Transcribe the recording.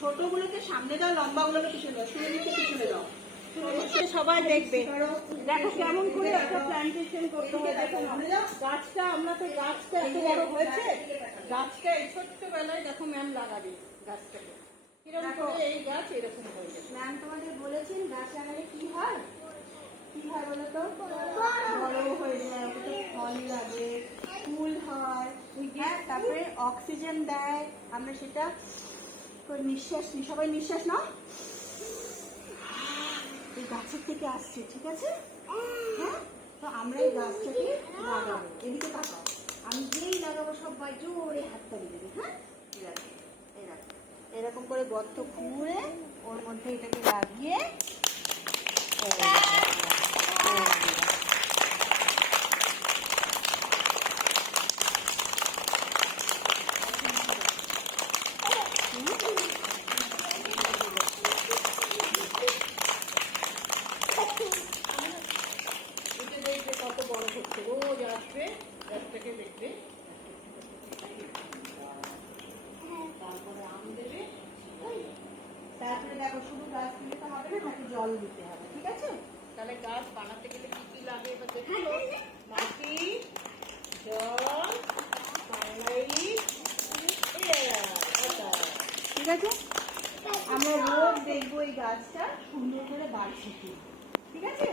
ছোটগুলোকে সামনে দাও, লম্বাগুলোকে পিছনে দাও, শুনে দিকে পিছনে দাও, সবাই দেখবে। দেখো কেমন করে একটা প্ল্যান্টেশন করতে হয়। দেখো গাছটা, আমরা তো গাছটা এত বড় হয়েছে, গাছটা এই ছোট্টবেলায় দেখো ম্যাম লাগাবে গাছটাকে, কিরকম করে এই গাছ এরকম হয়ে যাবে। ম্যাম তোমাদের বলেছেন গাছ লাগালে কি হয়, কি হয় বলো তো? বড় হয়ে যায়, ফল লাগে, ফুল হয়, তারপরে অক্সিজেন দেয়, আমরা সেটা নিঃশ্বাস নিই, সবাই নিঃশ্বাস নাও, এই গাছের থেকে আসছে, ঠিক আছে? হ্যাঁ, তো আমরা এই গাছটাকে লাগাবো। এদিকে তাকাও, আমি যেই লাগাবো সবাই জোরে হাততালি দেবে। হ্যাঁ, এরকম করে গর্ত খুঁড়ে ওর মধ্যে এটাকে লাগিয়ে কত বড় হচ্ছে, রোজ আসবে গাছটাকে দেখবে, তারপরে আম দেবে। তারপরে দেখো শুধু গাছ দিতে হবে না, তাকে জল দিতে হবে, ঠিক আছে? তাহলে গাছ বানাতে গেলে কি কি লাগে এবার দেখো, মাটি, জল, সানলাইট, ঠিক আছে? আমরা রোজ দেখবো এই গাছটা সুন্দর করে বাড়ছে, ঠিক আছে?